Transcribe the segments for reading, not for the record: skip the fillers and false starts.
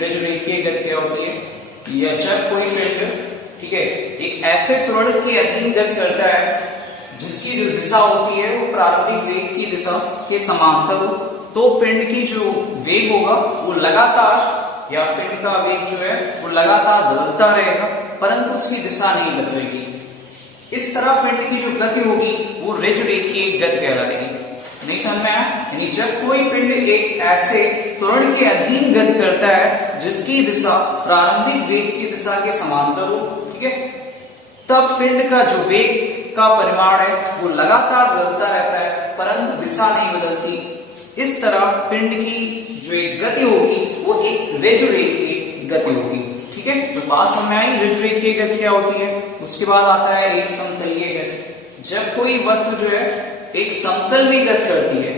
रज्जुरेखीय गति क्या होती है? या जब कोई पिंड, ठीक है, एक ऐसे त्वरण के अधीन गति करता है जिसकी जो दिशा होती है वो प्रारंभिक वेग की दिशा के समांतर हो, तो पिंड की जो वेग होगा वो लगातार, या पिंड का वेग जो है वो लगातार बदलता रहेगा, परंतु उसकी दिशा नहीं बदलेगी। इस तरह पिंड की जो गति होगी वो रज्जुरेखीय गति कहलाएगी। नहीं समझ में आया? यानी जब कोई पिंड एक ऐसे त्वरण के अधीन गति करता है जिसकी दिशा प्रारंभिक वेग की दिशा के समांतर हो, ठीक है, तब पिंड का जो वेग का परिमाण है वो लगातार बदलता रहता है, परंतु दिशा नहीं बदलती। इस तरह पिंड की जो एक गति होगी वो एक रज्जुरेखीय गति होगी। ठीक है, तो बात समझ में आई रज्जुरेखीय गति क्या होती है। उसके बाद आता है एक समतलीय गति। जब कोई वस्तु जो है एक समतल में गति करती है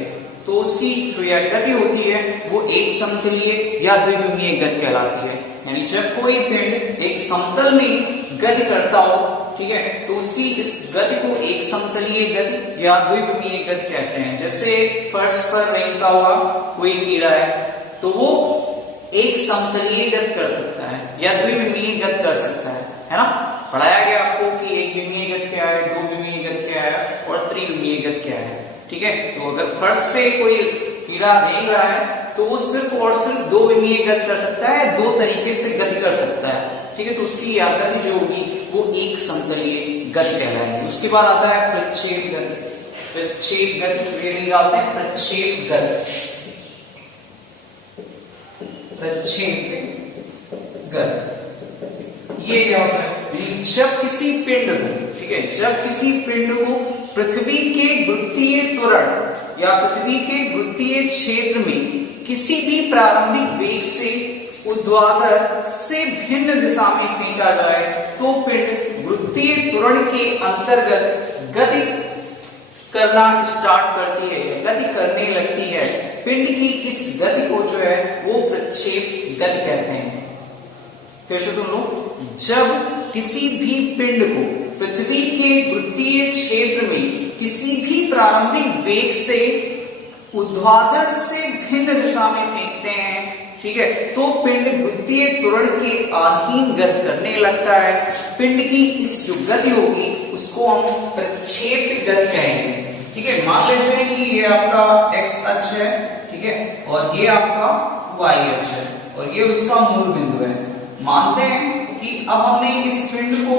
तो उसकी जो गति होती है वो एक समतलीय या द्विविमीय गति कहलाती है। यानी जब कोई पिंड एक समतल में गति करता हो, ठीक है, तो उसकी इस गति को एक समतलीय गति या द्विविमीय गति कहते हैं। जैसे फर्श पर रेंगता हुआ कोई कीड़ा है तो वो एक समतलीय गति कर सकता है या द्विविमीय गति कर सकता है ना। पढ़ाया गया आपको कि एक विमीय गति क्या है, दो विमीय गति क्या है और त्रिविमीय गति क्या है। ठीक है, तो अगर फर्श पे कोई कीड़ा रेंग रहा है तो वो सिर्फ और सिर्फ दो विमीय गति कर सकता है, दो तरीके से गति कर सकता है। ठीक है, तो उसकी गति जो होगी वो एक समतलीय गति कहलाएगी। उसके बाद आता है प्रक्षेप गति। प्रक्षेप गति निकालते हैं, प्रक्षेप गति, प्रक्षेप गति ये क्या होता है? जब किसी पिंड को, ठीक है, जब किसी पिंड को पृथ्वी के गुरुत्वीय त्वरण या पृथ्वी के गुरुत्वीय क्षेत्र में किसी भी प्रारंभिक वेग से ऊर्ध्वाधर से भिन्न दिशा में फेंका जाए तो पिंड गुरुत्वीय त्वरण के अंतर्गत गति करना स्टार्ट करती है, गति करने लगती है। पिंड की इस गति को जो है वो प्रक्षेप गति कहते हैं। फिर से सुन लो, जब किसी भी पिंड को पृथ्वी के गुरुत्वीय क्षेत्र में किसी भी प्रारंभिक वेग से ऊर्ध्वाधर से भिन्न दिशा में फेंकते हैं, ठीक है, तो पिंड गुरुत्वीय त्वरण के अधीन गति करने लगता है। पिंड की इस जो गति होगी उसको हम प्रक्षेप गति कहेंगे। ठीक है, मान लेते हैं कि ये आपका एक्स अक्ष है, ठीक है, और ये आपका वाई अक्ष है और ये उसका मूल बिंदु है। मानते हैं कि अब हमने इस पिंड को,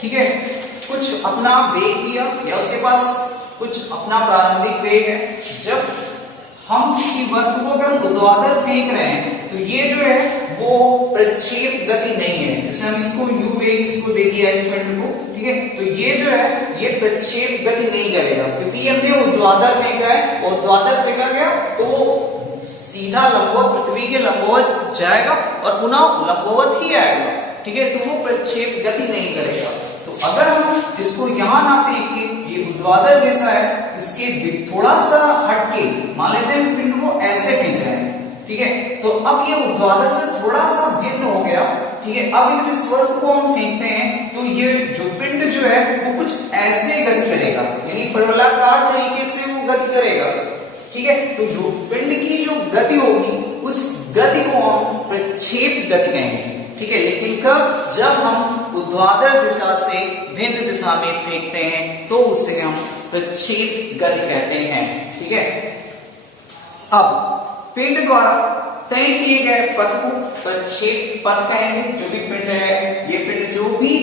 ठीक है, कुछ अपना वेग दिया या उसके पास कुछ अपना प्रारंभिक वेग है। जब हम किसी वस्तु को अगर ऊर्ध्वाधर फेंक रहे हैं तो ये जो है वो प्रक्षेप गति नहीं है। जैसे हम इसको u वेग इसको दे दिया इस पिंड को, ठीक है, तो ये जो है ये प्रक्षेप गति नहीं करेगा क्योंकि हमने ऊर्ध्वाधर फेंका है। ऊर्ध्वाधर फेंका गया तो सीधा लंबवत पृथ्वी के लंबवत जाएगा और पुनः लंबवत ही आएगा। ठीक है, तो वो प्रक्षेप गति नहीं करेगा। तो अगर हम इसको यहां ना फेंक के, ये ऊर्ध्वाधर दिशा है, इसके थोड़ा सा हटके मान लेते हैं पिंड को ऐसे फेंक रहे हैं, ठीक है, तो अब ये ऊर्ध्वाधर से थोड़ा सा भिन्न हो गया। ठीक है, अब इस वस्तु को हम फेंकते हैं तो ये जो पिंड जो है वो कुछ ऐसे गति करेगा, यानी पर्वलाकार तरीके से वो गति करेगा। ठीक है, तो जो पिंड की जो गति होगी उस गति को हम प्रक्षेप गति कहेंगे। ठीक है, लेकिन कब? जब हम ऊर्ध्वाधर दिशा से भिन्न दिशा में फेंकते हैं तो उसे हम प्रक्षेप गति कहते हैं। ठीक है, अब पिंड द्वारा तय किए गए पथ को प्रक्षेप पथ कहेंगे। जो भी पिंड है, ये पिंड जो भी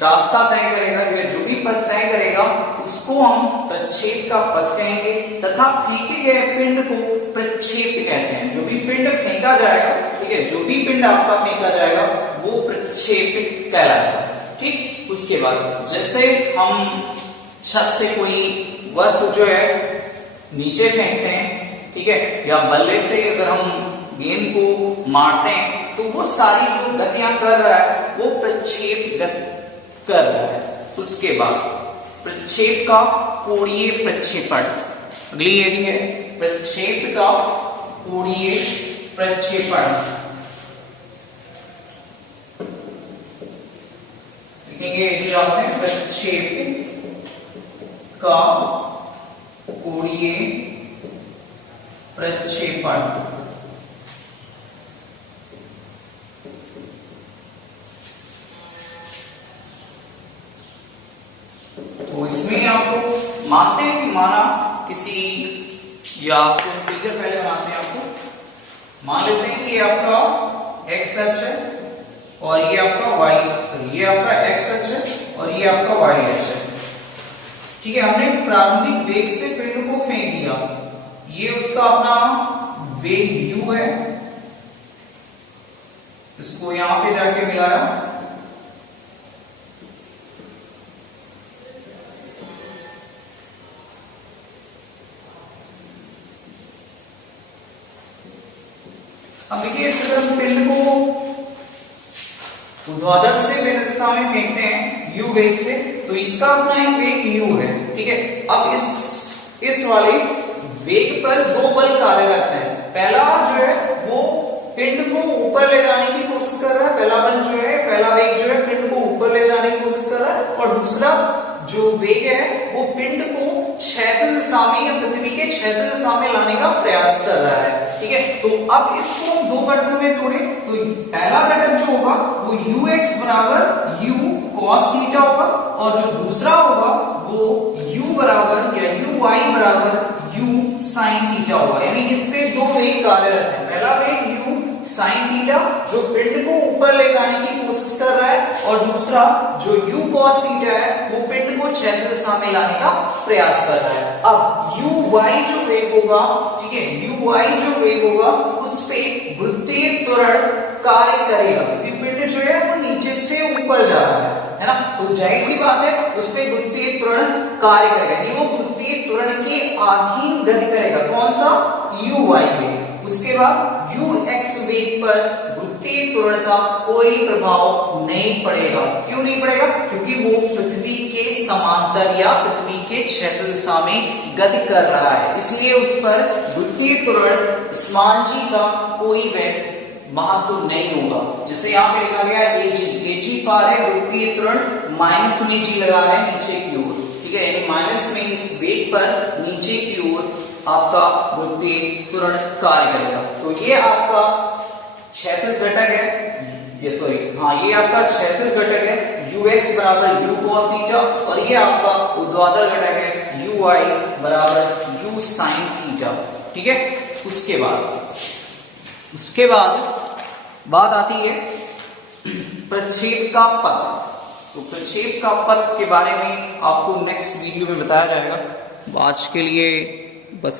रास्ता तय करेगा या जो भी पथ तय करेगा उसको हम प्रक्षेप का पथ कहेंगे तथा फेंके गए पिंड को प्रक्षेप कहते हैं। जो भी पिंड फेंका जाएगा, ठीक है, जो भी पिंड आपका फेंका जाएगा वो प्रक्षेप कहलाएगा। ठीक, उसके बाद जैसे हम छत से कोई वस्तु जो है नीचे फेंकते हैं, ठीक है, या बल्ले से अगर हम गेंद को मारते हैं तो वो सारी जो गतियां कर रहा है वो प्रक्षेप गति कर रहा है। उसके बाद प्रक्षेप का कोणीय प्रक्षेपण, अगली एरिया है प्रक्षेप का कोणीय प्रक्षेपण। लिखेंगे प्रक्षेप का कोणीय प्रक्षेपण। माना किसी, या आपको फिगर पहले बनाते हैं, आपको मान लेते हैं कि ये आपका एक्स अक्ष है और ये आपका वाई, सॉरी ये आपका एक्स अक्ष है और ये आपका वाई अक्ष है। ठीक है, हमने प्रारंभिक वेग से पिंड को फेंक दिया, ये उसका अपना वेग u है, इसको यहां पे जाके मिलाया, अब देखिए इस तरह हम पिंड को ऊर्ध्वाधर से विपरीत दिशा में फेंकते हैं u वेग से, तो इसका अपना एक वेग u है। ठीक है, अब इस वाले वेग पर दो बल कार्य करते हैं। पहला जो है वो पिंड को ऊपर ले जाने की कोशिश कर रहा है, पहला बल जो है, पहला वेग जो है पिंड को ऊपर ले जाने की कोशिश कर रहा है, और दूसरा जो वेग है वो पिंड को क्षैतिज दिशा में या पृथ्वी के क्षैतिज दिशा में लाने का प्रयास कर रहा है। ठीक है, तो अब इसको हम दो घटकों में तोड़े, तो पहला घटक जो होगा वो ux बराबर u cos थीटा होगा, और जो दूसरा होगा वो u बराबर या uy बराबर u sin थीटा होगा। यानी इस पे दो वेग कार्यरत है, पहला वेग u sin थीटा जो पिंड को ऊपर ले जाने की कोशिश कर रहा है, और दूसरा जो u cos थीटा है वो पिंड को क्षैतिज दिशा में लाने का प्रयास कर रहा है। अब uy जो वेग होगा, ठीक है, uy जो वेग होगा उस पे वृत्तीय त्वरण कार्य करेगा, क्योंकि पिंड जो है वो नीचे से ऊपर जा रहा है ना, तो जाहिर सी बात है उस पे वृत्तीय त्वरण कार्य करेगा, यानी वो वृत्तीय त्वरण के अधीन गति करेगा। कौन सा? uy वेग। उसके बाद ux वेग पर वृत्तीय त्वरण का कोई प्रभाव नहीं पड़ेगा। क्यों नहीं पड़ेगा? क्योंकि वो पृथ्वी के समांतर या पृथ्वी के क्षेत्र दिशा में गति कर रहा है, इसलिए उस पर वृत्तीय त्वरण स्मान जी का कोई महत्व नहीं होगा। जैसे यहाँ पे लिखा गया है एजी पार है, वृत्तीय त्वरण माइनस में जी लगा है नीचे की ओर। ठीक है, यानी माइनस में इस वेग पर नीचे की ओर आपका वृत्तीय त्वरण कार्य करेगा। तो ये आपका क्षैतिज घटक है, ये सॉरी हाँ ये आपका क्षैतिज घटक है ux बराबर u cos थीटा, और ये आपका ऊर्ध्वाधर घटक है uy बराबर u sin थीटा। ठीक है, उसके बाद बात आती है प्रक्षेप का पथ। तो प्रक्षेप का पथ के बारे में आपको नेक्स्ट वीडियो में बताया जाएगा। आज के लिए बस।